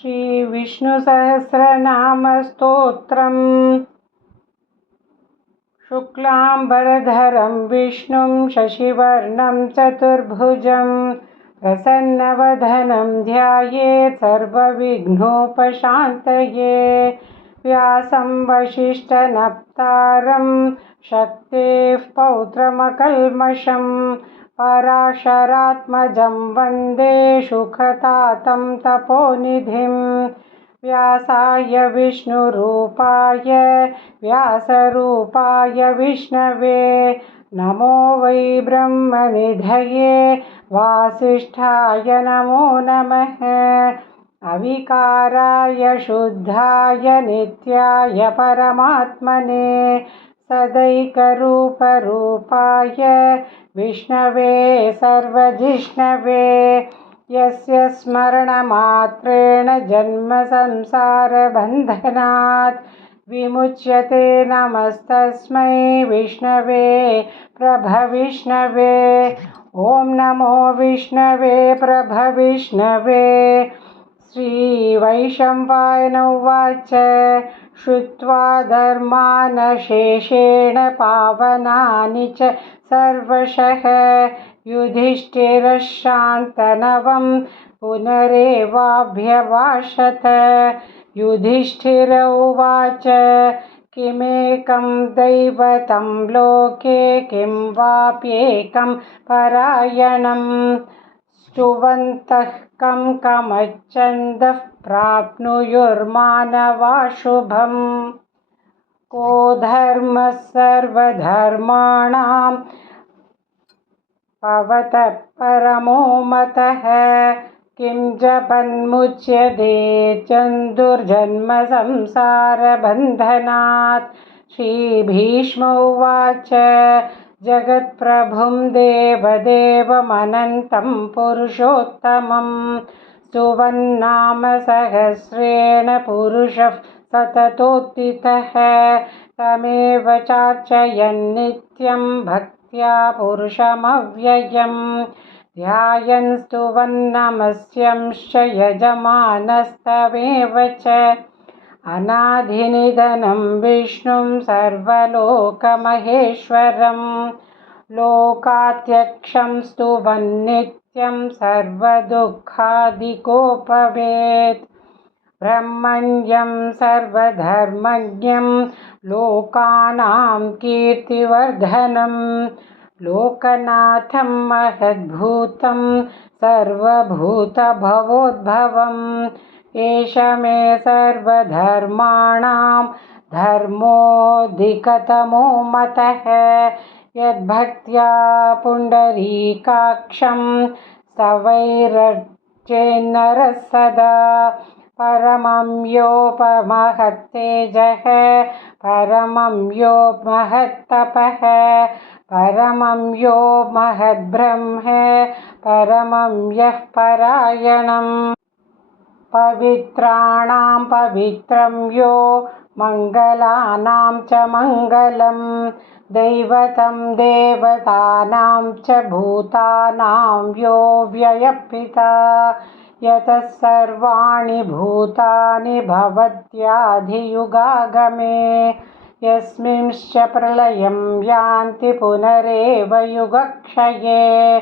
श्रीविष्णुसहस्रनामस्तोत्रम्। शुक्लाम्बरधरं विष्णुं शशिवर्णं चतुर्भुजं प्रसन्नवदनं ध्यायेत् सर्वविघ्नोपशान्तये। व्यासं वसिष्ठनप्तारं शक्तेः पौत्रमकल्मषं पराशरात्मजं वन्दे शुकतातं तपोनिधिं। व्यासाय विष्णुरूपाय व्यासरूपाय विष्णवे नमो वै ब्रह्मनिधये वासिष्ठाय नमो नमः। अविकाराय शुद्धाय नित्याय परमात्मने सदैकरूपरूपाय विष्णवे सर्वजिष्णवे यस्य स्मरणमात्रेण जन्मसंसारबन्धनात् विमुच्यते। नमस्तस्मै विष्णवे प्रभविष्णवे। ॐ नमो विष्णवे प्रभविष्णवे। श्रीवैशम्पायन उवाच श्रुत्वा धर्मानशेषेण पावनानि च सर्वशः युधिष्ठिरश्शान्तनवं पुनरेवाभ्यभाषत। युधिष्ठिर उवाच किमेकं दैवतं लोके किं वाप्येकं परायणं स्तुवन्तः कं कमच्छन्दः प्राप्नुयुर्मानवा शुभम्। को धर्मः सर्वधर्माणां भवतः परमो मतः किं जपन्मुच्यते चन्दुर्जन्मसंसारबन्धनात्। श्रीभीष्म उवाच जगत्प्रभुं देवदेवमनन्तं पुरुषोत्तमं स्तुवन्नाम सहस्रेण पुरुषः सततोत्थितः। तमेव चार्चयन्नित्यं भक्त्या पुरुषमव्ययम् ध्यायन् स्तुवन्नमस्यंश्च यजमानस्तमेव च। अनादिनिधनं विष्णुं सर्वलोकमहेश्वरं लोकात्यक्षं स्तुवन्नित्यं सर्वदुःखादिकोपवेत्। ब्रह्मण्यं सर्वधर्मज्ञं लोकानां कीर्तिवर्धनं लोकनाथं महद्भूतं सर्वभूतभवोद्भवम्। एष मे सर्वधर्माणां धर्मोऽधिकतमो मतः यद्भक्त्या पुण्डरीकाक्षं स्तवैरर्चेन्नरः सदा। परमं योपमहत्तेजः परमं यो महत्तपः परमं यो महद्ब्रह्म परमं यः परायणम्। पवित्राणां पवित्रं यो मङ्गलानां च मङ्गलं दैवतं देवतानां च भूतानां यो व्ययः यतः सर्वाणि भूतानि भवत्याधियुगागमे यस्मिंश्च प्रलयं यान्ति पुनरेव युगक्षये।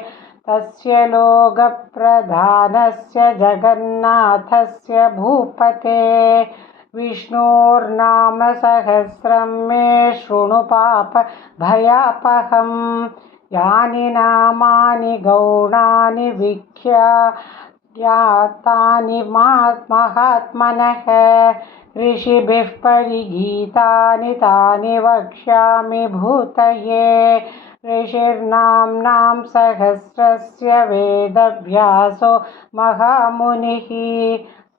तस्य लोकप्रधानस्य जगन्नाथस्य भूपते विष्णोर्नाम सहस्रं मे शृणु पापभयापहम्। यानि नामानि गौणानि विख्यातानि महात्मनः ऋषिभिः परिगीतानि तानि वक्ष्यामि भूतये। ऋषिर्नाम्नां सहस्रस्य वेदव्यासो महामुनिः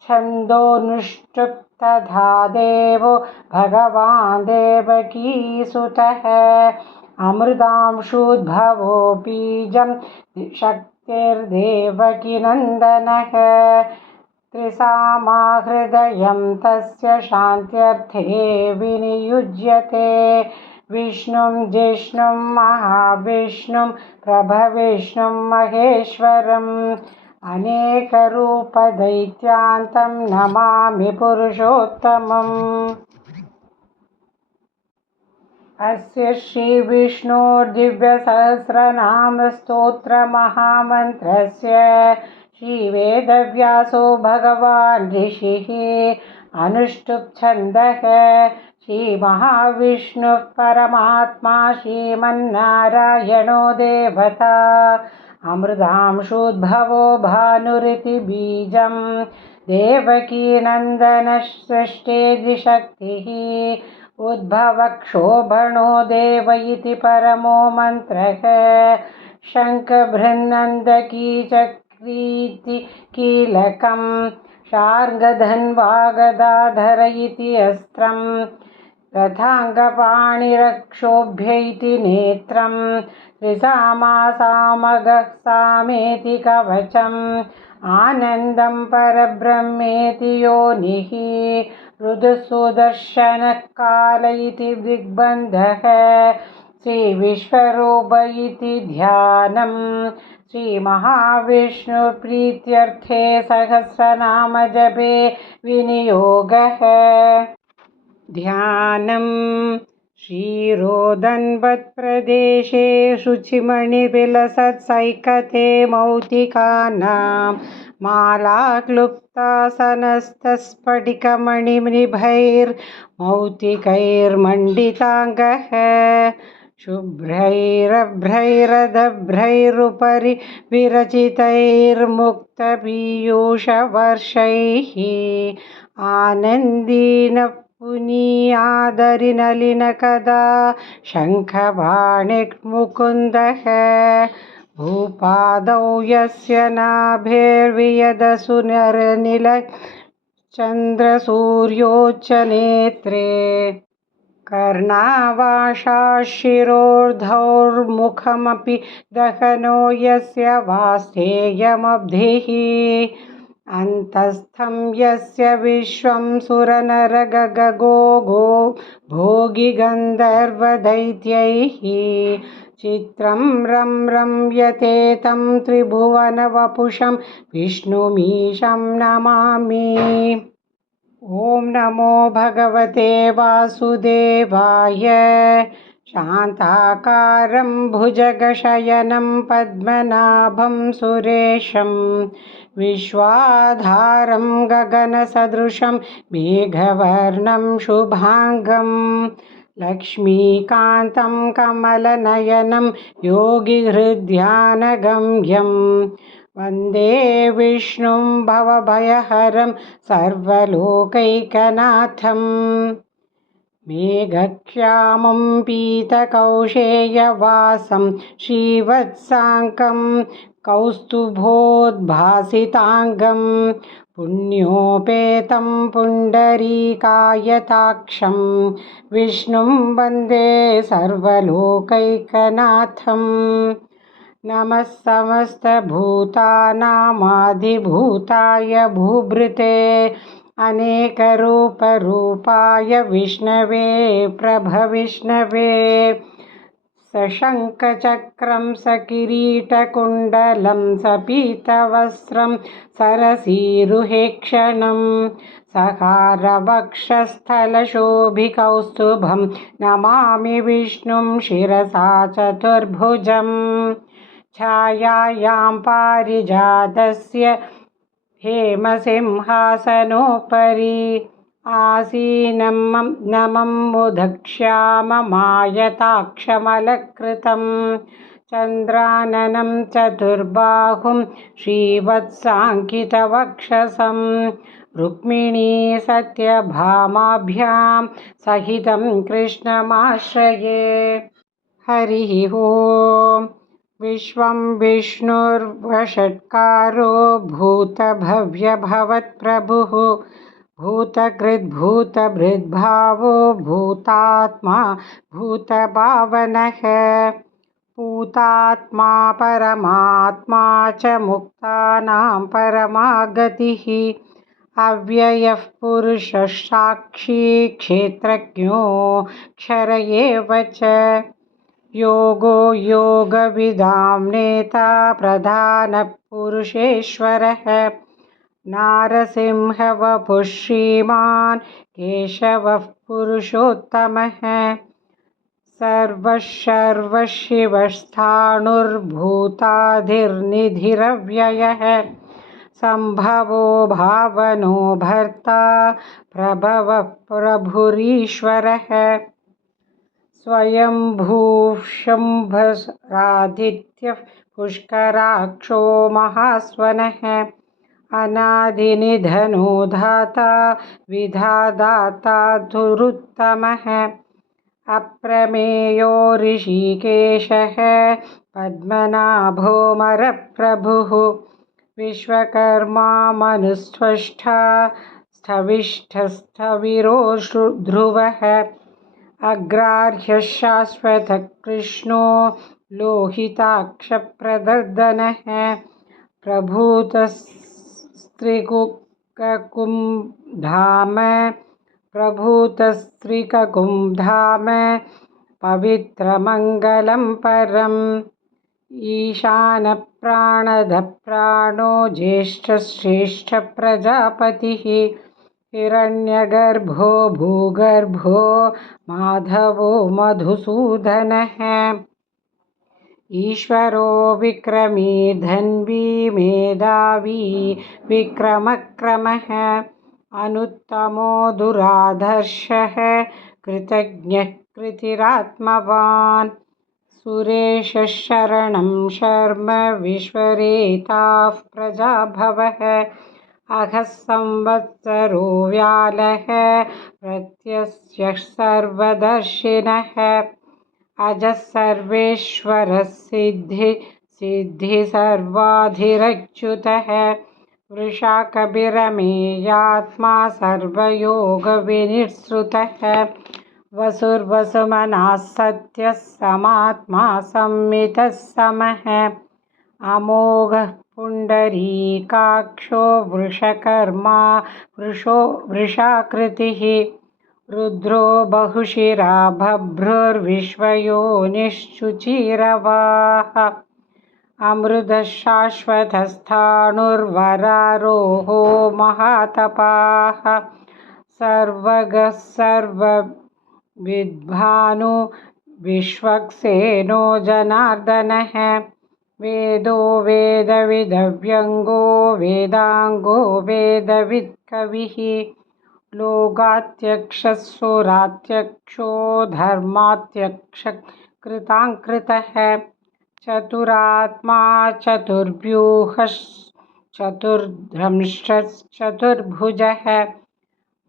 छन्दोनुष्टुप् तथा देवो भगवान् देवकीसुतः। अमृतांशूद्भवो बीजं शक्तिर्देवकीनन्दनः त्रिसामा हृदयं तस्य शान्त्यर्थे विनियुज्यते। विष्णुं जिष्णुं महाविष्णुं प्रभविष्णुं महेश्वरं अनेकरूपदैत्यान्तं नमामि पुरुषोत्तमम्। अस्य श्रीविष्णोर्दिव्यसहस्रनामस्तोत्रमहामन्त्रस्य श्रीवेदव्यासो भगवान् ऋषिः अनुष्टुप् छन्दः। श्रीमहाविष्णुः परमात्मा श्रीमन्नारायणो देवता अमृतांशोद्भवो भानुरिति बीजं देवकीनन्दनः सृष्टेऽदिशक्तिः उद्भवक्षोभणो देव इति परमो मन्त्रः शङ्खबृहन्नन्दकी चक्रीति कीलकं शार्ङ्गधन्वागदाधर इति अस्त्रं रथाङ्गपाणिरक्षोभ्य इति नेत्रं त्रिसामासामगः सामेति कवचम् आनन्दं परब्रह्मेति योनिः रुद्रसुदर्शनः काल इति दिग्बन्धः श्रीविश्वरूप इति ध्यानं श्रीमहाविष्णुप्रीत्यर्थे सहस्रनामजपे विनियोगः। ध्यानं क्षीरोदन्वत्प्रदेशे शुचिमणिविलसत्सैकते मौक्तिकानां मालाक्लुप्तासनस्तस्फटिकमणिनिभैर्मौक्तिकैर्मण्डिताङ्गः शुभ्रैरभ्रैरदभ्रैरुपरि विरचितैर्मुक्तपीयूषवर्षैः आनन्दीनपुनीयादरिनलिनकदा शङ्खपाणिर्मुकुन्दः भूपादौ यस्य नाभिर्वियदसु नरनिलचन्द्रसूर्योच्चनेत्रे कर्णावाशाशिरोर्धौर्मुखमपि दहनो यस्य वास्थेयमब्धिः अन्तस्थं यस्य विश्वं सुरनरगगो भोगिगन्धर्वदैत्यैः चित्रं रम्यते तं त्रिभुवनवपुषं विष्णुमीशं नमामि। ॐ नमो भगवते वासुदेवाय। शान्ताकारं भुजगशयनं पद्मनाभं सुरेशं विश्वाधारं गगनसदृशं मेघवर्णं शुभाङ्गं लक्ष्मीकान्तं कमलनयनं योगिहृद्ध्यानगम्यं वन्दे विष्णुं भवभयहरं सर्वलोकैकनाथं मेघश्यामं पीतकौशेयवासं श्रीवत्साङ्कं कौस्तुभोद्भासिताङ्गं पुण्योपेतं पुण्डरीकायताक्षं विष्णुं वन्दे सर्वलोकैकनाथम्। नमः समस्तभूतानामादिभूताय भूभृते अनेकरूपरूपाय विष्णवे प्रभविष्णवे सशङ्खचक्रं सकिरीटकुण्डलं सपीतवस्त्रं सरसीरुहेक्षणं सहारवक्षस्थलशोभिकौस्तुभं नमामि विष्णुं शिरसा चतुर्भुजम् छायायां पारिजातस्य हेमसिंहासनोपरि आसीनं नमं मुदक्ष्याममायताक्षमलकृतं चन्द्राननं चतुर्बाहुं श्रीवत्साङ्कितवक्षसं रुक्मिणी सत्यभामाभ्यां सहितं कृष्णमाश्रये। हरिः ओम्। विश्वं विष्णुर्वषट्कारो भूतभव्यभवत्प्रभुः भूतकृद्भूतभृद्भावो भूतात्मा भूतभावनः भूतात्मा परमात्मा च मुक्तानां परमागतिः अव्ययः पुरुषः साक्षी क्षेत्रज्ञो क्षर एव च योगो योगविदां नेता प्रधानपुरुषेश्वरः नारसिंहवपुः श्रीमान् केशवः पुरुषोत्तमः सर्वशिवस्थाणुर्भूताधिर्निधिरव्ययः सम्भवो भावनो भर्ता प्रभवः प्रभुरीश्वरः स्वयंभूः शम्भरादित्यः पुष्कराक्षो महास्वनः अनादिनिधनो धाता विधादाता धुरुत्तमः अप्रमेयो ऋषिकेशः पद्मनाभोऽमरप्रभुः विश्वकर्मा मनुस्त्वष्टा स्थविष्ठस्थविरो ध्रुवः अग्राह्यः शाश्वतः कृष्णो लोहिताक्षप्रदर्दनः प्रभूतस्त्रिककुं धाम पवित्रमङ्गलं परम् ईशानप्राणदप्राणो ज्येष्ठश्रेष्ठप्रजापतिः हिरण्यगर्भो भूगर्भो माधवो मधुसूदनः ईश्वरो विक्रमी धन्वी मेधावी विक्रमक्रमः अनुत्तमो दुराधर्षः कृतज्ञः कृतिरात्मवान् सुरेशः शरणं शर्म विश्वरेताः प्रजाभवः अहः संवत्सरो व्यालः प्रत्यस्यः सर्वदर्शिनः अजः सर्वेश्वरः सिद्धिसर्वाधिरच्युतः वृषाकविरमेयात्मा सर्वयोगविनिःसृतः वसुर्वसुमनः सत्यः समात्मा संमितः समः अमोघः पुण्डरीकाक्षो वृषकर्मा वृषाकृतिः रुद्रो बहुशिरा बभ्रुर्विश्वयोनिश्चुचिरवाः अमृतः शाश्वतस्थाणुर्वरारोहो महातपाः सर्वगः सर्वविद्भानु विश्वक्सेनो जनार्दनः वेदो वेदविदव्यङ्गो वेदाङ्गो वेदवित्कविः लोकात्यक्षः सुरात्यक्षो धर्मात्यक्षः कृताङ्कृतः चतुरात्मा चतुर्धंश्चतुर्भुजः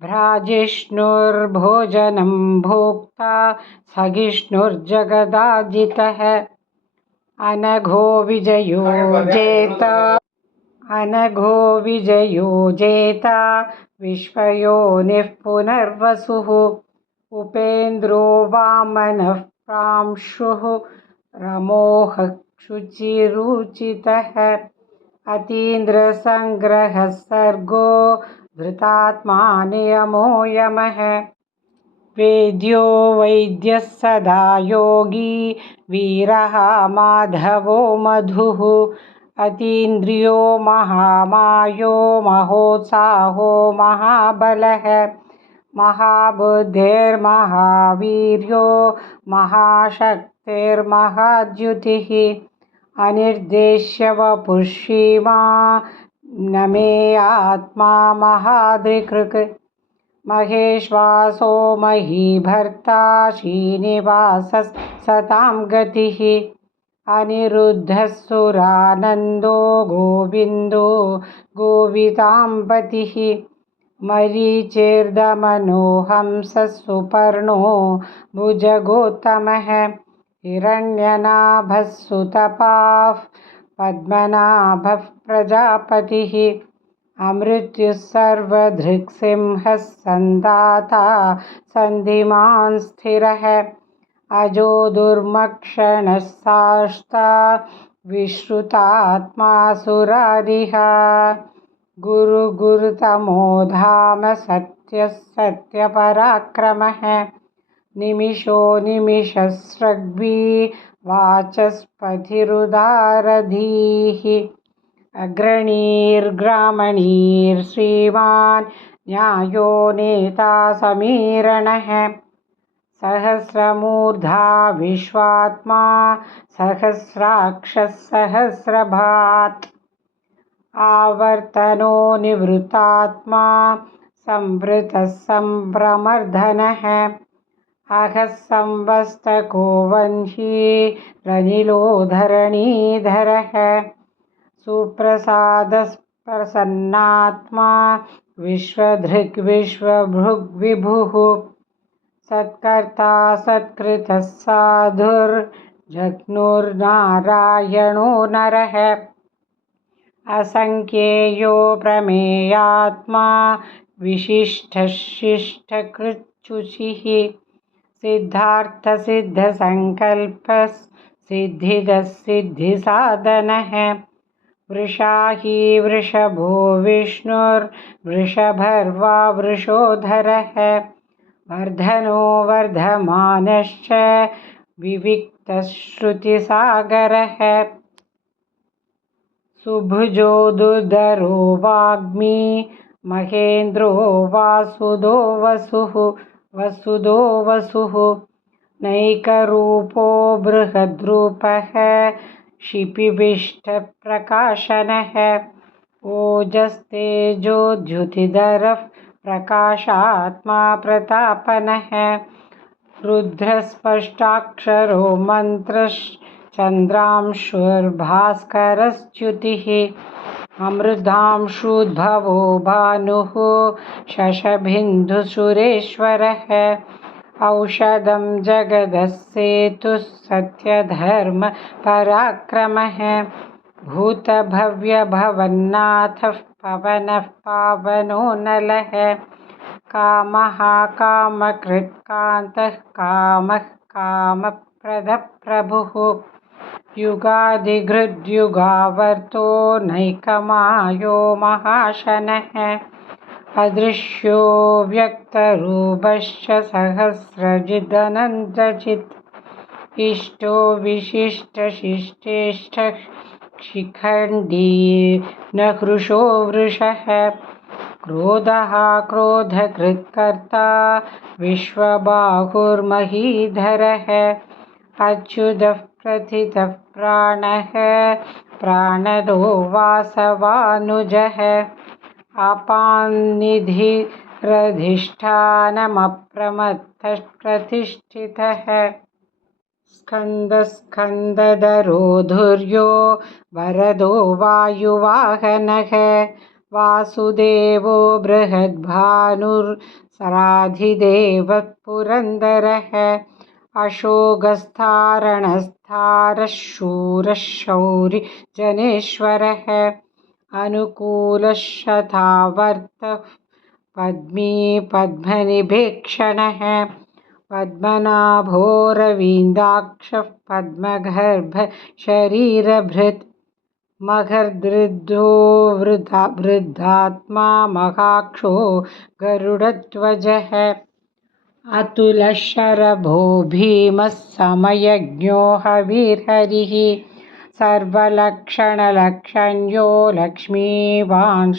भ्राजिष्णुर्भोजनं भोक्ता सहिष्णुर्जगदाजितः अनघो विजयो जेता विश्वयोनिः पुनर्वसुः उपेन्द्रो वामनः प्रांशुः रमोहः शुचिरुचितः अतीन्द्रसङ्ग्रहः सर्गो धृतात्मा नियमो यमः वेद्यो वैद्यः सदा योगी वीरः माधवो मधुः अतीन्द्रियो महामायो महोत्साहो महाबलः महाबुद्धिर्महावीर्यो महाशक्तिर्महाद्युतिः अनिर्देश्य वपुः श्रीमान् मे आत्मा महादृक् महेश्वासो महीभर्ता श्रीनिवासः सतां गतिः अनिरुद्धः सुरानन्दो गोविन्दो गोविताम्पतिः मरीचिर्दमनो हंसः सुपर्णो भुजगोत्तमः हिरण्यनाभः सुतपाः पद्मनाभः प्रजापतिः अमृत्युः सर्वधृक्सिंहः सन्दाता सन्धिमान् स्थिरः अजो दुर्मक्षणः साष्टा विश्रुतात्मा सुरारिः गुरुतमो धाम सत्यः सत्यपराक्रमः निमिषो निमिषस्रग्वी वाचस्पतिरुदारधीः अग्रणीर्ग्रामणीर्श्रीमान् न्यायो नेता समीरणः सहस्रमूर्धा विश्वात्मा सहस्राक्षः सहस्रभात् आवर्तनो निवृत्तात्मा संवृतः सम्भ्रमर्दनः अहः संवस्तको वह्नि रनिलो धरणीधरः सुप्रसादप्रसन्नात्मा विश्वधृक् विश्वभृग्विभुः सत्कर्ता सत्कृतः साधुर्जघ्नुर्नारायणो नरः असङ्ख्येयो प्रमेयात्मा विशिष्टः शिष्टकृच्छुचिः सिद्धार्थसिद्धसङ्कल्पः सिद्धिदः सिद्धिसाधनः वृषाही वृषभो विष्णुर्वृषभर्वा वृषोधरः वर्धनो वर्धमानश्च विविक्तः श्रुतिसागरः सुभुजो दुर्धरो वाग्मी महेन्द्रो वासुदो वसुः नैकरूपो बृहद्रूपः क्षिपिविष्टप्रकाशनः ओजस्तेजोद्युतिधरः प्रकाशात्मा प्रतापनः रुद्रस्पष्टाक्षरो मन्त्रश्चन्द्रांशुर्भास्करश्च्युतिः अमृतांशुद्भवो भानुः शशबिन्दुसुरेश्वरः औषधं जगदः सेतुः सत्यधर्मपराक्रमः भूतभव्यभवन्नाथः पवनः पावनो नलः कामः कामकृत्कान्तः कामः कामप्रदः प्रभुः युगादिहृद्युगावर्तो नैकमायो महाशनः अदृश्यो व्यक्तरूपश्च सहस्रजिदनन्दचित् इष्टो विशिष्टशिष्टेष्टः शिखण्डी न हृषो वृषः क्रोधः क्रोधकृत्कर्ता विश्वबाहुर्महीधरः अच्युतः प्रथितः प्राणः प्राणदो वासवानुजः आपान्निधिरधिष्ठानमप्रमत्तः प्रतिष्ठितः स्कन्दस्कन्दधरो धुर्यो वरदो वायुवाहनः वासुदेवो बृहद्भानुर्साधिदेवः पुरन्दरः अशोकस्तारणस्तारः शूरः शौरिजनेश्वरः अनुकूलः शतावर्तः पद्मी पद्मनिभीक्षणः पद्मनाभो रवीन्द्राक्षः पद्मगर्भः शरीरभृत् मखर्दृद्धो वृद्धात्मा महाक्षो गरुडध्वजः अतुलः शरभो भीमः समयज्ञो हविर्हरिः सर्वलक्षणलक्षण्यो लक्ष्मीवान्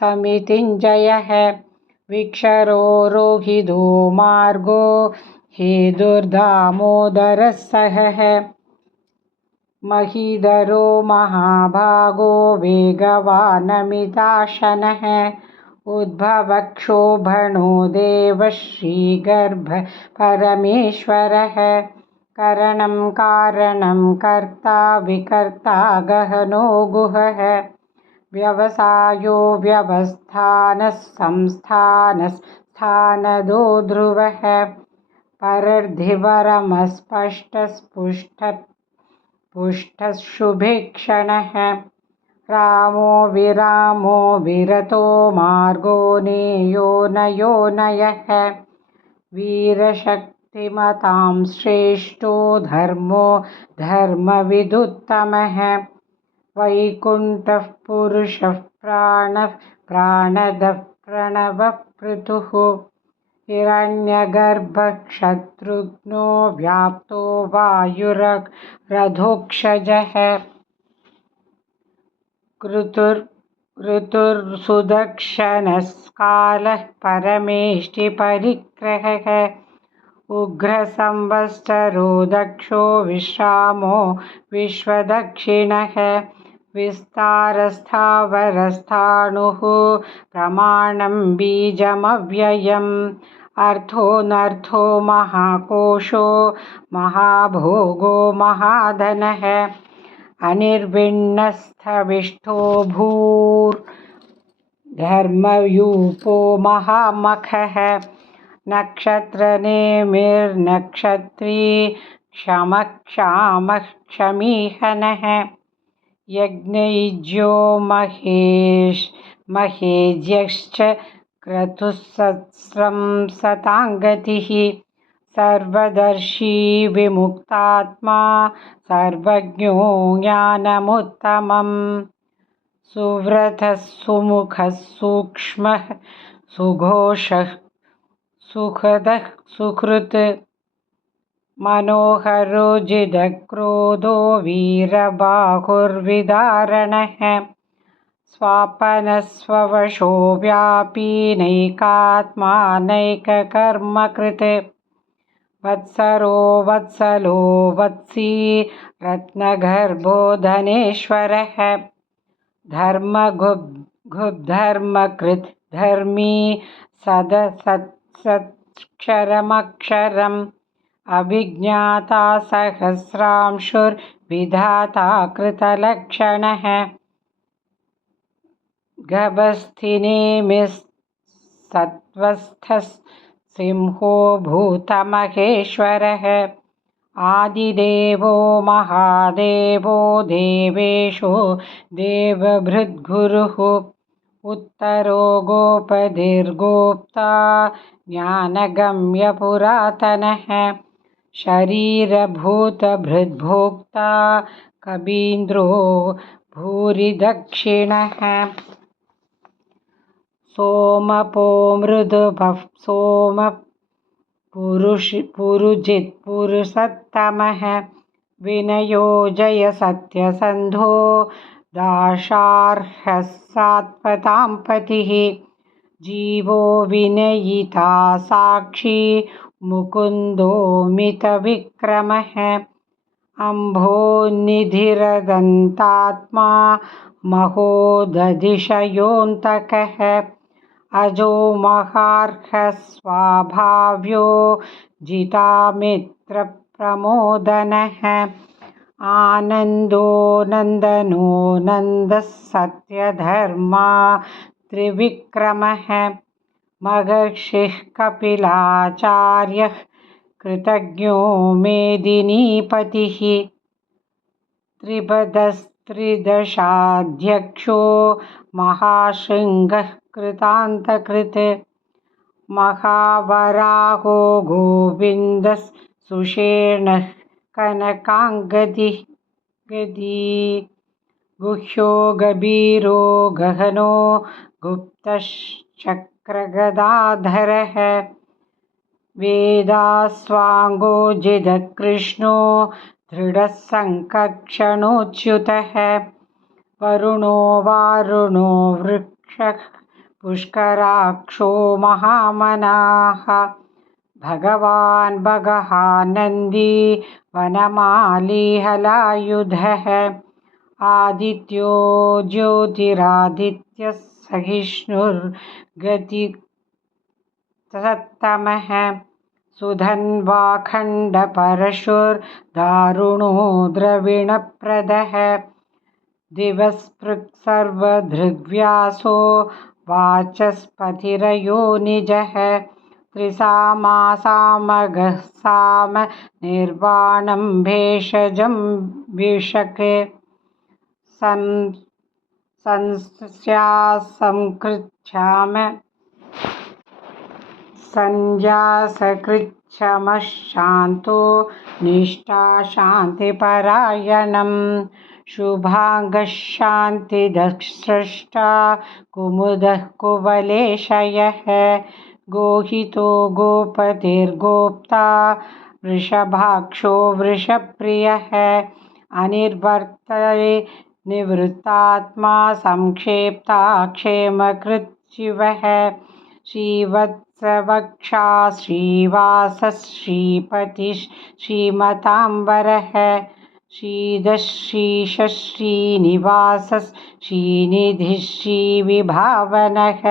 समितिञ्जयः विक्षरो रोहितो मार्गो हेतुर्दामोदरः सहः महीधरो महाभागो वेगवानमिताशनः उद्भवक्षोभणो देवः श्रीगर्भः परमेश्वरः करणं कारणं कर्ता विकर्ता गहनो गुहः व्यवसायो व्यवस्थानः संस्थानस्थानदो ध्रुवः परर्धिवरमस्पष्टस्पुष्टः शुभेक्षणः रामो विरामो विरतो मार्गो नेयो नयोनयः वीरशक्तिमतां श्रेष्ठो धर्मो धर्मविदुत्तमः वैकुण्ठः पुरुषः प्राणः प्राणदः प्रणवः पृथुः हिरण्यगर्भशत्रुघ्नो व्याप्तो वायुरधोक्षजः ऋतुर्सुदक्षिणस्कालः परमेष्टिपरिग्रहः उग्रसंवत्सरो दक्षो विश्रामो विश्वदक्षिणः विस्तारस्थावरस्थाणुः प्रमाणं बीजमव्ययम् अर्थोऽनर्थो महाकोशो महाभोगो महाधनः अनिर्विण्णस्थविष्ठो भूर्धर्मयूपो महामखः नक्षत्रनेमिर्नक्षत्री क्षमक्षामः क्षमीहनः यज्ञयुज्यो महेज्यश्च क्रतुस्सहस्रं शताङ्गतिः सर्वदर्शी विमुक्तात्मा सर्वज्ञो ज्ञानमुत्तमम् सुव्रतः सुमुखः सूक्ष्मः सुघोषः सुखदः सुहृत् मनोहरो जिदक्रोधो वीरबाहुर्विदारणः स्वापनस्ववशो व्यापी नैकात्मा नैककर्मकृत् वत्सरो वत्सलो वत्सी रत्नगर्भो धनेश्वरः धर्मगुब्धर्मकृत् धर्मी सदसत्सत्क्षरमक्षरम् अभिज्ञाता सहस्रांशुर्विधाता कृतलक्षणः गभस्थिनेमिस्सत्त्वस्थः सिंहो भूतमहेश्वरः आदिदेवो महादेवो देवेशो देवभृद्गुरुः उत्तरो गोपतिर्गोप्ता ज्ञानगम्यपुरातनः शरीरभूतभृद्भोक्ता कबीन्द्रो भूरिदक्षिणः सोमपो मृदुपः सोमः पुरुजित्पुरुषोत्तमः विनयो जयसत्यसन्धो दाशार्हः सात्वतां पतिः जीवो विनयिता साक्षी मुकुन्दो मितविक्रमः अम्भोनिधिरदन्तात्मा महोदधिशयोऽन्तकः अजो महार्हः स्वाभाव्यो जितामित्रप्रमोदनः आनन्दो नन्दनो नन्दः सत्यधर्मा त्रिविक्रमः महर्षिः कपिलाचार्यः कृतज्ञो मेदिनीपतिः त्रिपदस्त्रिदशाध्यक्षो महाशृङ्गः कृतान्तकृत् महावराहो गोविन्दः सुषेणः कनकाङ्गदी गुह्यो गभीरो गहनो गुप्तश्चक्रगदाधरः वेदास्वाङ्गो जिदकृष्णो दृढः सङ्कक्षणोच्युतः वरुणो वारुणो वृक्षः पुष्कराक्षो महामनाः भगवान् भगहानन्दी वनमाली हलायुधः आदित्यो ज्योतिरादित्यः सहिष्णुर्गतिसत्तमः सुधन्वाखण्डपरशुर्दारुणो द्रविणप्रदः दिवस्पृक् सर्वधृग्व्यासो वाचस्पतिरयोनिजः त्रिसामासामगः साम निर्वाणं भेषजं विशके संज्ञासकृच्छमः शान्तो निष्ठा शान्तिपरायणम् शुभाङ्गः शान्तिदः स्रष्टा कुमुदः कुवलेशयः गोहितो गोपतिर्गोप्ता वृषभाक्षो वृषप्रियः अनिर्वर्तये निवृत्तात्मा संक्षेप्ता क्षेमकृत् शिवः श्रीवत्सवक्षा श्रीवासः श्रीपतिः श्रीमताम्बरः श्रीधः श्रीशः श्रीनिवासः श्रीनिधिः श्रीविभावनः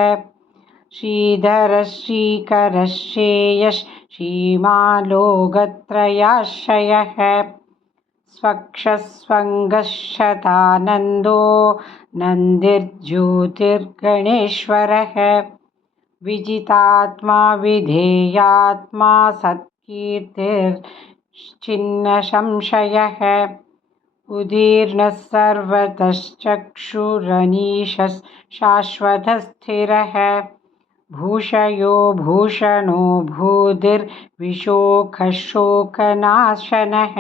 श्रीधरः श्रीकरः श्रेयः श्रीमालोकत्रयाश्रयः स्वक्षस्वङ्गशतानन्दो नन्दिर्ज्योतिर्गणेश्वरः विजितात्मा विधेयात्मा सत्कीर्तिर्चिन्नसंशयः उदीर्णः सर्वतश्चक्षुरनीशः शाश्वतस्थिरः भूषयो भूषणो भूतिर्विशोकः शोकनाशनः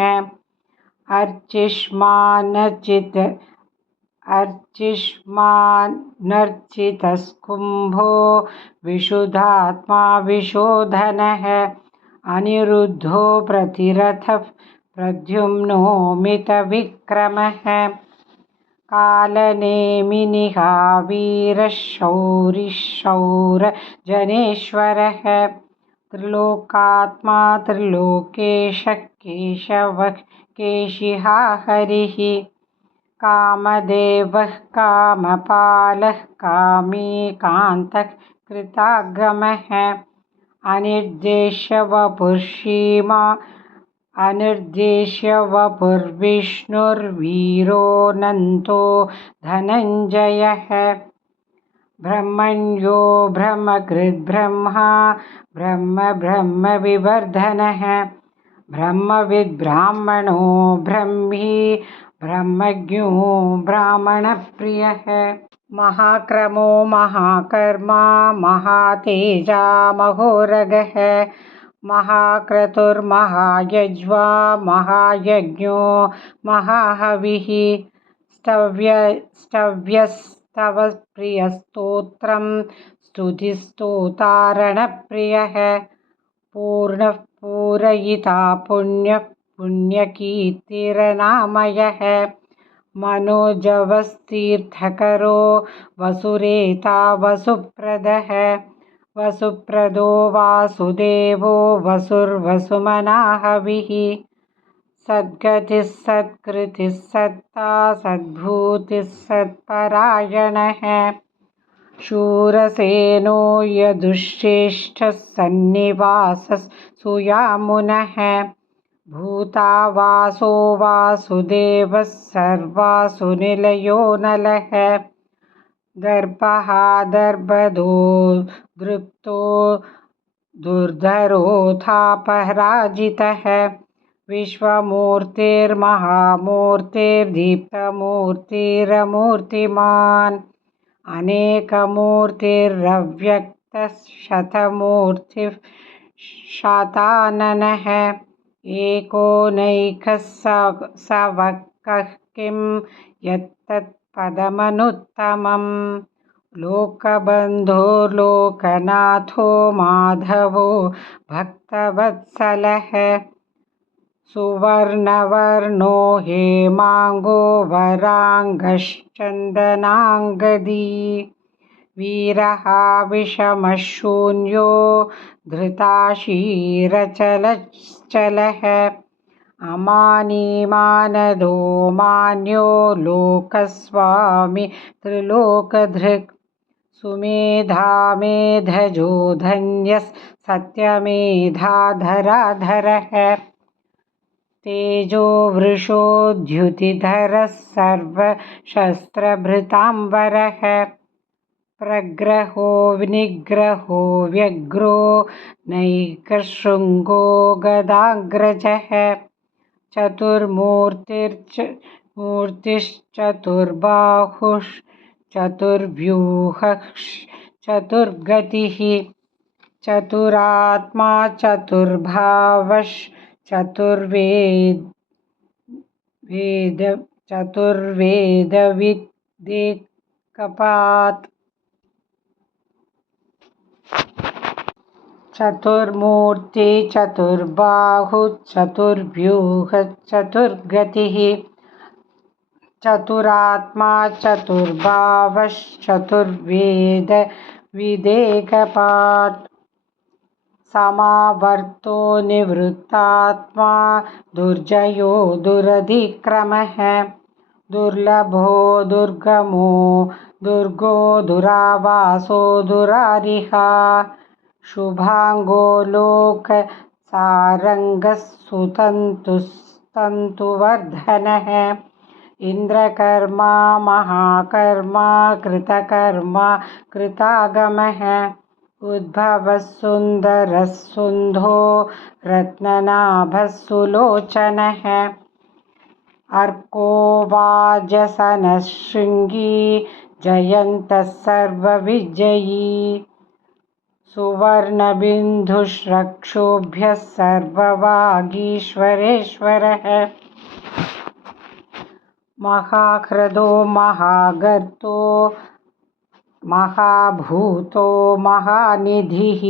अर्चिष्मानर्चितस्कुम्भो विशुद्धात्मा विशोधनः अनिरुद्धो प्रतिरथः प्रद्युम्नो मितविक्रमः कालनेमिनिहा वीरः शौरिशौरजनेश्वरः त्रिलोकात्मा त्रिलोकेशः केशवः केशिहा हरिः कामदेवः कामपालः कामी कान्तः कृतागमः अनिर्देश्य वपुर्षीमा अनिर्देश्य वपुर्विष्णुर्वीरोऽनन्तो धनञ्जयः ब्रह्मण्यो ब्रह्मकृद्ब्रह्मा ब्रह्मविवर्धनः ब्रह्मविद्ब्राह्मणो ब्रह्मी ब्रह्मज्ञो ब्राह्मणप्रियः महाक्रमो महाकर्मा महातेजा महोरगः महाक्रतुर्महायज्वा महायज्ञो महाहविः स्तव्यस्तवप्रियस्तोत्रं स्तुतिस्तोतारणप्रियः पूर्णः पूरयिता पुण्यः पुण्यकीर्तिरनामयः मनोजवस्तीर्थकरो वसुरेता वसुप्रदः वसुप्रदो वासुदेवो वसुर्वसुमनाहविः सद्गतिः सत्कृतिः सत्ता सद्भूतिः सत्परायणः शूरसेनो यदुश्रेष्ठः सन्निवासः सुयामुनः भूतावासो वासुदेवः सर्वासुनिलयो नलः दर्पः दर्पदो दृप्तो दुर्धरोऽथापराजितः विश्वमूर्तिर्महामूर्तिर्दीप्तमूर्तिरमूर्तिमान् अनेकमूर्तिरव्यक्तः शतमूर्तिः शाताननः एकोनैकः स वक्कः किं यत्तत्पदमनुत्तमम् लोकबन्धो लोकनाथो माधवो भक्तवत्सलः सुवर्णवर्णो हेमाङ्गो वराङ्गश्चन्दनाङ्गदी वीरः विषमशून्यो धृताशीरचलश्चलः अमानीमानदो मान्यो लोकस्वामी त्रिलोकधृक् सुमेधामेधजो धन्यः सत्यमेधाधराधरः तेजो वृषोद्युतिधरः सर्वशस्त्रभृताम्बरः प्रग्रहो विनिग्रहो व्यग्रो नैकशृङ्गो गदाग्रजः चतुर्मूर्तिश्चतुर्बाहुश्चतुर्व्यूहः चतुर्गतिः चतुरात्मा चतुर्वेदविदेकपात् चतुर्मूर्ति चतुर्बाहु चतुर्व्यूह चतुर्गतिः चतुरात्मा चतुर्भावश्चतुर्वेद विदेकपात् समावर्तो निवृत्तात्मा दुर्जयो दुरधिक्रमः दुर्लभो दुर्गमो दुर्गो दुरावासो दुरारिहा शुभांगो लोकसारंगः सुतन्तुवर्धनः इंद्रकर्मा महाकर्मा कृतकर्मा कृतागमः उद्भवः सुन्दरः सुन्धो रत्ननाभः सुलोचनः अर्को वाजसनः शृङ्गी जयन्तः सर्वविजयी सुवर्णबिन्दुश्रक्षोभ्यः सर्ववागीश्वरेश्वरः महाह्रदो महागर्तो महाभूतो महानिधिः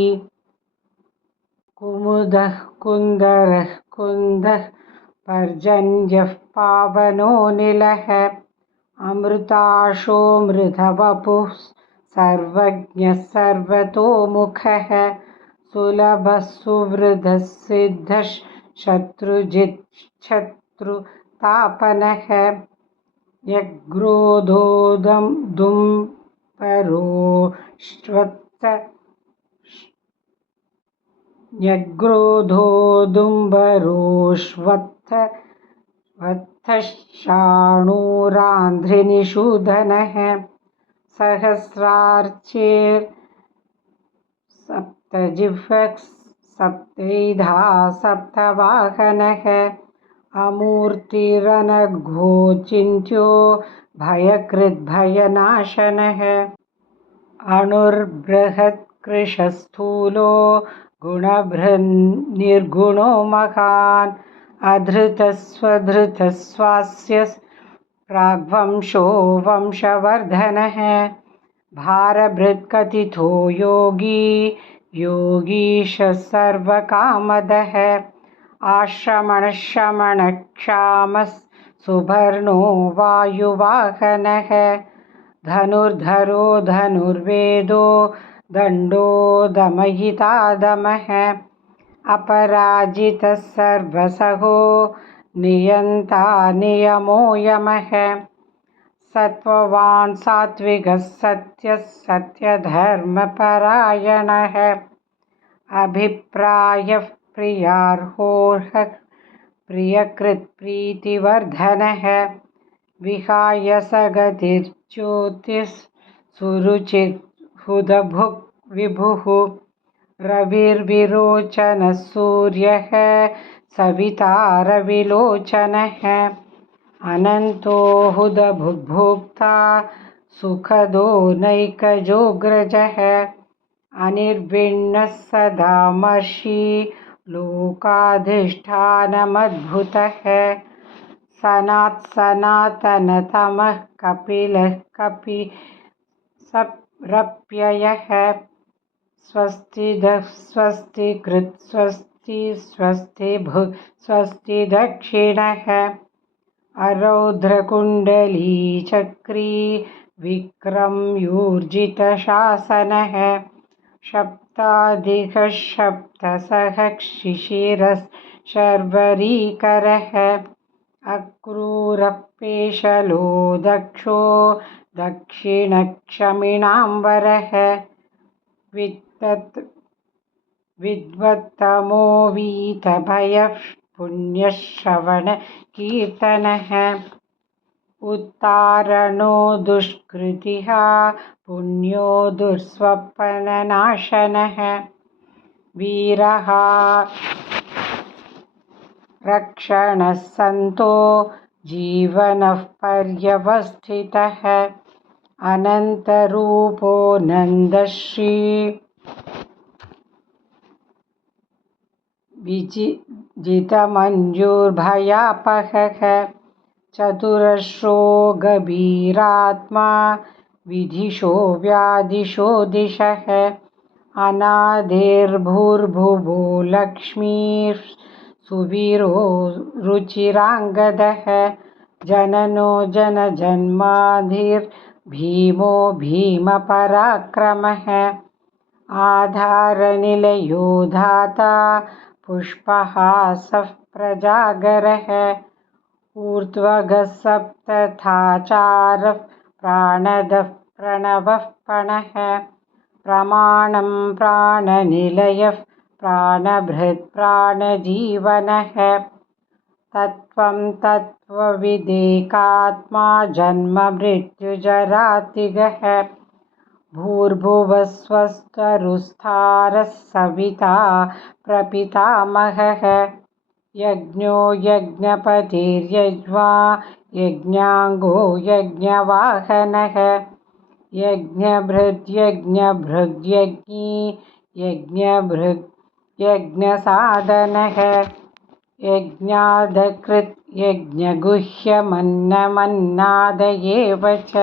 कुमुदः कुन्दरः कुन्दः पर्जन्यः पावनो निलः अमृताशो मृधवपुः सर्वज्ञः सर्वतोमुखः सुलभः सुवृद्धः सिद्धः शत्रुजित् शत्रुतापनः न्यग्रोधोदुम्बरोष्वत्थशाणूरान्ध्रिनिषूदनः सहस्रार्चेर्सप्तजिह्वः सप्तैधा सप्तवाहनः अमूर्तिरनघोचिन्त्यो भयकृद्भयनाशनः अणुर्बृहत्कृशस्थूलो गुणभृन्निर्गुणो महान् अधृतस्वधृतस्वास्य प्राग्वंशो वंशवर्धनः भारभृत्कथितो योगी योगीशः सर्वकामदः आश्रमणशमणक्षामः सुपर्णो वायुवाहनः धनुर्धरो धनुर्वेदो दण्डो दमयिता दमः अपराजितः सर्वसहो नियन्ता नियमो यमः सत्त्ववान् सात्विकः सत्यः सत्यधर्मपरायणः अभिप्रायः प्रियार्होः प्रियकृत्प्रीतिवर्धनः विहाय सगतिर्ज्योतिः सुरुचिर्हुदभुक् विभुः रविर्विरोचनः सूर्यः सविता रविलोचनः अनन्तो हुदभुग्भोक्ता सुखदो नैकजोऽग्रजः अनिर्विण्णः सदामर्षि लोकाधिष्ठानमद्भुतः सनातनतमः कपिलः कपिसप्रप्ययः स्वस्तिदः स्वस्तिकृत् स्वस्ति स्वस्तिभुक् स्वस्ति दक्षिणः अरौद्रकुण्डली चक्री विक्रम्यूर्जितशासनः सप्ताधिकः सप्तसहः शिशिरः शर्वरीकरः अक्रूरपेशलो दक्षो दक्षिणक्षमिणाम्बरः विद्वत्तमो वीतभयः पुण्यश्रवणकीर्तनः उत्तारणो दुष्कृतिः पुण्यो दुःस्वप्ननाशनः वीरः रक्षणः सन्तो जीवनः पर्यवस्थितः अनन्तरूपो नन्दश्री विजितमञ्जूर्भयापहः चतुरश्रो गभीरात्मा विधिशो व्याधिशो दिशः अनादिर्भूर्भुवो लक्ष्मीः सुवीरो रुचिराङ्गदः जननो जनजन्माधिर्भीमो भीमपराक्रमः आधारनिलयो धाता पुष्पहासः प्रजागरः ऊर्ध्वगः सप्तथाचारः प्राणदः प्रणवः पणः प्रमाणं प्राणनिलयः प्राणभृत् प्राणजीवनः तत्त्वं तत्त्वविदेकात्मा जन्म मृत्युजरातिगः भूर्भुवः स्वस्तरुस्तारः सविता प्रपितामहः यज्ञो यज्ञपतिर्यज्वा यज्ञाङ्गो यज्ञवाहनः यज्ञभृद्यज्ञभृद्यज्ञी यज्ञभृद्यज्ञसाधनः यज्ञादकृत् यज्ञगुह्यमन्नमन्नाद एव च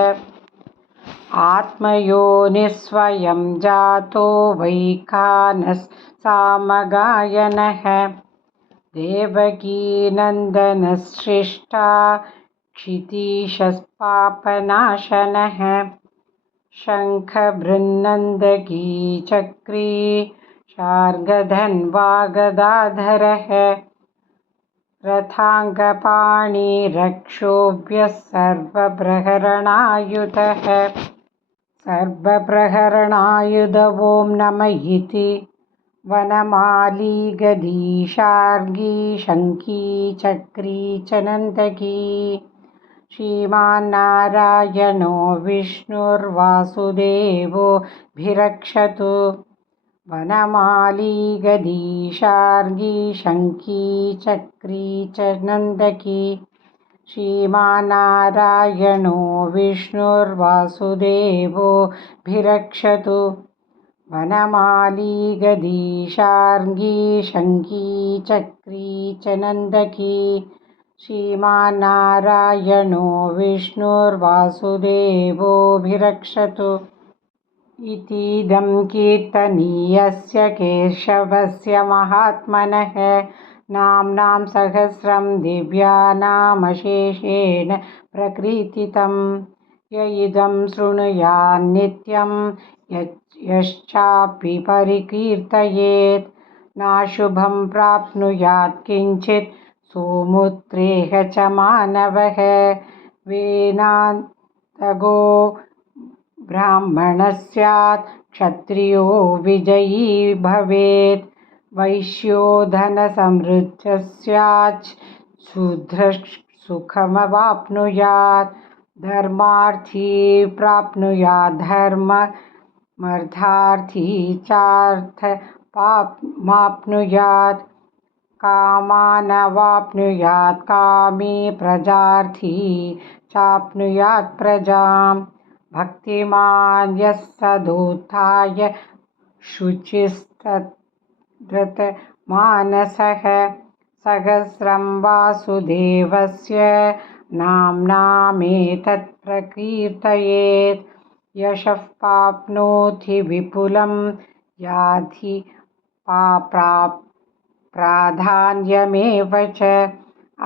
आत्मयोनिस्वयं जातो वैखानः सामगायनः देवकीनन्दनश्रेष्ठा क्षितीशस्पापनाशनः शङ्खभृन्नन्दकी चक्री शार्ङ्गधन्वागदाधरः रथाङ्गपाणिरक्षोभ्यः सर्वप्रहरणायुध ॐ नम इति वनमाली गदीशार्गी शङ्खी चक्री च नन्दकी श्रीमान्नारायणो विष्णुर्वासुदेवोऽभिरक्षतु वनमाली गदीशार्गी शङ्खी चक्री च नन्दकी श्रीमान्नारायणो विष्णुर्वासुदेवोऽभिरक्षतु वनमाली गदीशार्गी शङ्खी चक्री च नन्दकी श्रीमान्नारायणो विष्णुर्वासुदेवोऽभिरक्षतु इतीदं कीर्तनीयस्य केशवस्य महात्मनः नाम्नां सहस्रं दिव्यानामशेषेण प्रकीर्तितं य इदं शृणुयान्नित्यं यश्चापि परिकीर्तयेत् नाशुभं प्राप्नुयात् किञ्चित् सोमुत्रेह च मानवः वेदान्तगो ब्राह्मणः स्यात् क्षत्रियो विजयी भवेत् वैश्यो धनसमृद्धः स्यात् शूद्रः सुखमवाप्नुयात् धर्मार्थी प्राप्नुयात् धर्ममर्थार्थी चार्थमाप्नुयात् कामानवाप्नुयात् कामी प्रजार्थी चाप्नुयात् प्रजाम् भक्तिमान् यः सदुत्थाय शुचिस्तद्गतमानसः सहस्रं वासुदेवस्य नाम्नामेतत् प्रकीर्तयेत् यशः प्राप्नोति विपुलं याति प्राधान्यमेव च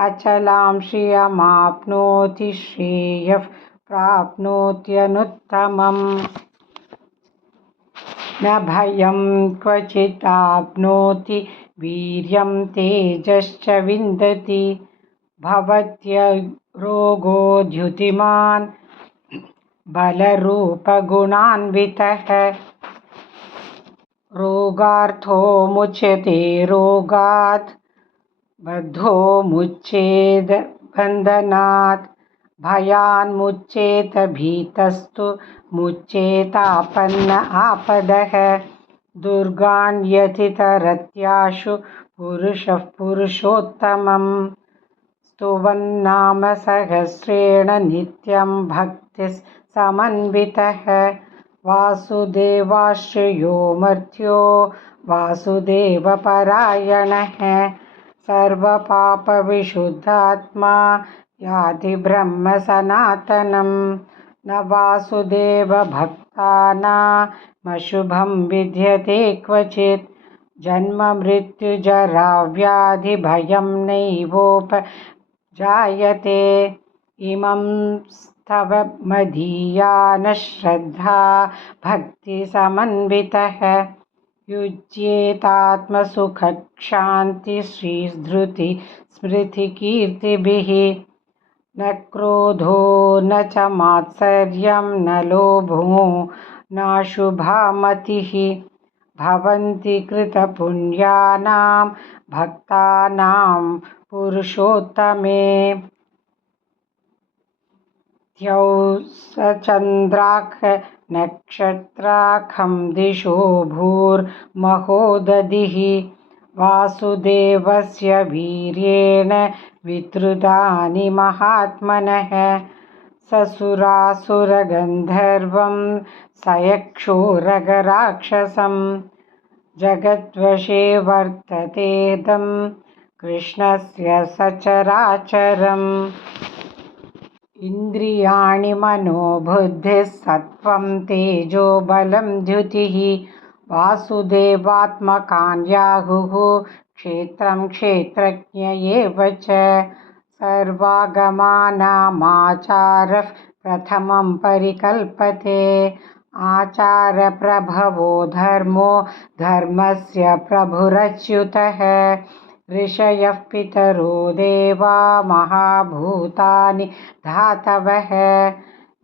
अचलां श्रियमाप्नोति श्रेयः प्राप्नोत्यनुत्तमम् न भयं क्वचिदाप्नोति वीर्यं तेजश्च विन्दति भवत्यरोगो द्युतिमान् बलरूपगुणान्वितः रोगार्थो मुच्यते रोगात् बद्धो मुच्येद बन्धनात् भयान्मुच्येत भीतस्तु मुच्येतापन्न आपदः दुर्गाण्यतितरत्याशु पुरुषः पुरुषोत्तमं स्तुवन्नाम सहस्रेण नित्यं भक्तिः समन्वितः वासुदेवाश्रयो मर्त्यो वासुदेवपरायणः सर्वपापविशुद्धात्मा याति ब्रह्म सनातनं न वासुदेवभक्तानां मशुभं विद्यते क्वचित् जन्ममृत्युजराव्याधिभयं नैवोपजायते इमं स्तव मदीया न श्रद्धा भक्तिसमन्वितः युज्येतात्मसुखक्षान्तिश्रीधृति स्मृतिकीर्तिभिः न क्रोधो न च मात्सर्यं न लोभो नाशुभा मतिः भवन्ति कृतपुण्यानां भक्तानां पुरुषोत्तमे द्यौसचन्द्राख नक्षत्राखं दिशो भूर्महोदधिः वासुदेवस्य वीर्येण वितृतानि महात्मनः ससुरासुरगन्धर्वं सयक्षोरगराक्षसं जगद्वशे वर्ततेदं कृष्णस्य सचराचरम् इन्द्रियाणि मनोबुद्धिः सत्त्वं तेजो बलं द्युतिः वासुदेवात्मकान्याहुः क्षेत्रं क्षेत्रज्ञ एव च सर्वागमानामाचारः प्रथमं परिकल्पते आचारप्रभवो धर्मो धर्मस्य प्रभुरच्युतः ऋषयः पितरो देवा महाभूतानि धातवः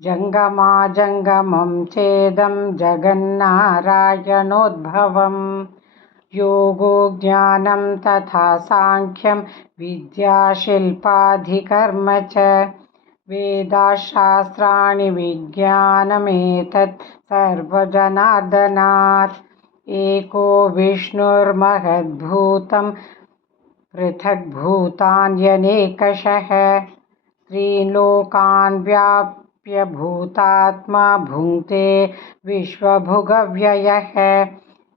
जङ्गमाजङ्गमं चेदं जगन्नारायणोद्भवम् योगो ज्ञानं तथा साङ्ख्यं विद्याशिल्पाधिकर्म च वेदाशास्त्राणि विज्ञानमेतत् सर्वजनार्दनात् एको विष्णुर्महद्भूतं पृथग्भूतान्यनेकशः त्रीलोकान् व्याप्य भूतात्मा भुङ्क्ते विश्वभुगव्ययः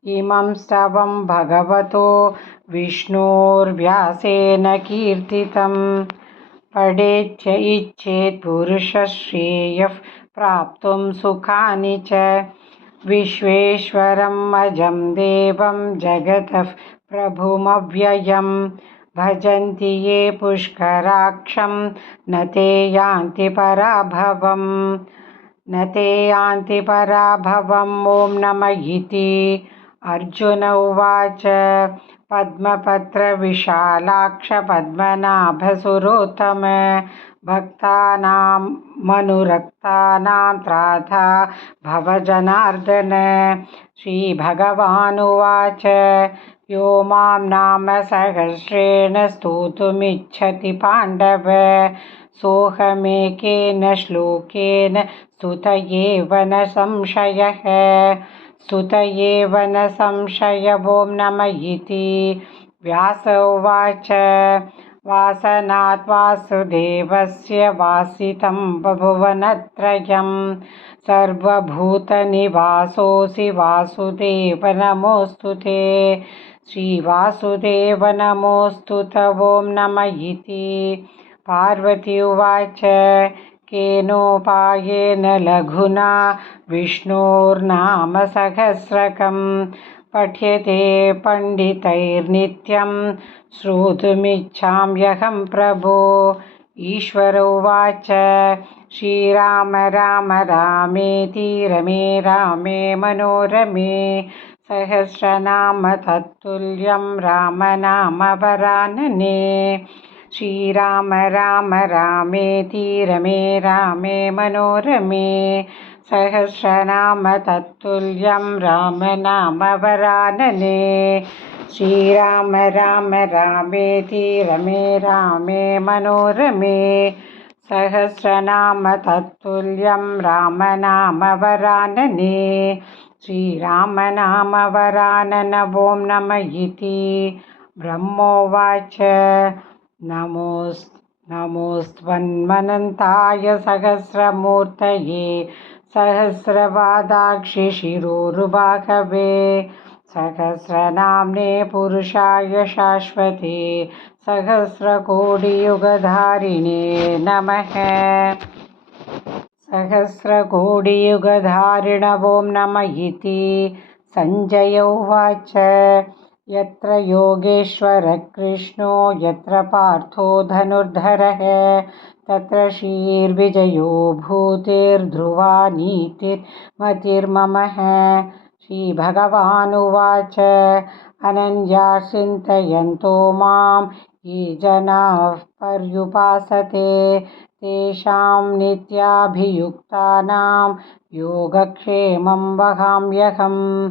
इमं स्तवं भगवतो विष्णोर्व्यासेन कीर्तितं पठेच्च इच्छेत् पुरुषः श्रेयः प्राप्तुं सुखानि च विश्वेश्वरम् अजं देवं जगतः प्रभुमव्ययं भजन्ति ये पुष्कराक्षं न ते यान्ति पराभवम् ॐ नमः इति अर्जुन उवाच पद्मपत्रविशालाक्ष पद्मनाभसुरोत्तम भक्तानां मनुरक्तानां त्राता भव जनार्दन श्रीभगवानुवाच यो मां नाम सहस्रेण स्तोतुमिच्छति पाण्डव सोऽहमेकेन श्लोकेन स्तुत एव न संशय ॐ नमः इति व्यास उवाच वासनात् वासुदेवस्य वासितं भुवनत्रयं सर्वभूतनिवासोऽसि वासुदेव नमोऽस्तु ते श्रीवासुदेव नमोऽस्तु ॐ नमः इति पार्वती उवाच केनोपायेन लघुना विष्णोर्नाम सहस्रकं पठ्यते पण्डितैर्नित्यं श्रोतुमिच्छाम्यहं प्रभो ईश्वर उवाच श्रीराम राम रामेति रमे रामे मनोरमे सहस्रनाम तत्तुल्यं रामनाम वरानने श्रीराम राम रामेति रमे रामे मनोरमे सहस्रनाम तत्तुल्यं रामनाम वरानने श्रीराम राम रामेति रमे रामे मनोरमे सहस्रनाम तत्तुल्यं रामनाम वरानने श्रीराम नाम वरानन ॐ नमः इति ब्रह्मोवाच नमोऽस्त्वन्मनन्ताय सहस्रमूर्तये सहस्रपादाक्षि शिरोरुबाहवे सहस्रनाम्ने पुरुषाय शाश्वते सहस्रकोटियुगधारिणे नमः सहस्रकोटियुगधारिण ॐ नम इति सञ्जय उवाच। यत्र योगेश्वरः कृष्णो यत्र पार्थो धनुर्धरः तत्र श्रीर्विजयो भूतिर्ध्रुवा नीतिर्मतिर्ममः। श्रीभगवानुवाच। अनन्या चिन्तयन्तो मां ये जनाः पर्युपासते तेषां नित्याभियुक्तानां योगक्षेमं वहाम्यहम्।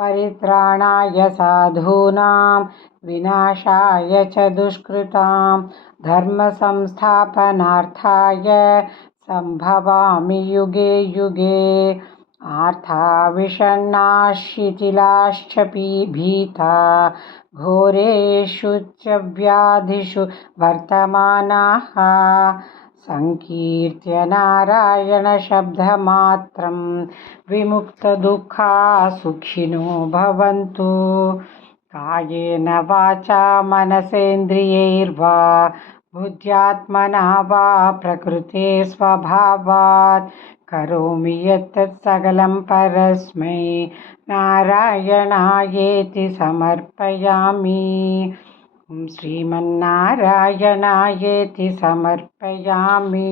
परित्राणाय साधूनां विनाशाय च दुष्कृतां धर्मसंस्थापनार्थाय सम्भवामि युगे युगे। आर्था शिथिलाश्च भीता घोरेषु च व्याधिषु वर्तमानाः संकीर्त्य नारायणशब्दमात्रं विमुक्तदुःखा सुखिनो भवन्तु। कायेन वाचा मनसेन्द्रियैर्वा बुद्ध्यात्मना वा प्रकृते स्वभावात् करोमि यत्तत् सकलं परस्मै नारायणायेति समर्पयामि। श्रीमन्नारायणायेति समर्पयामि।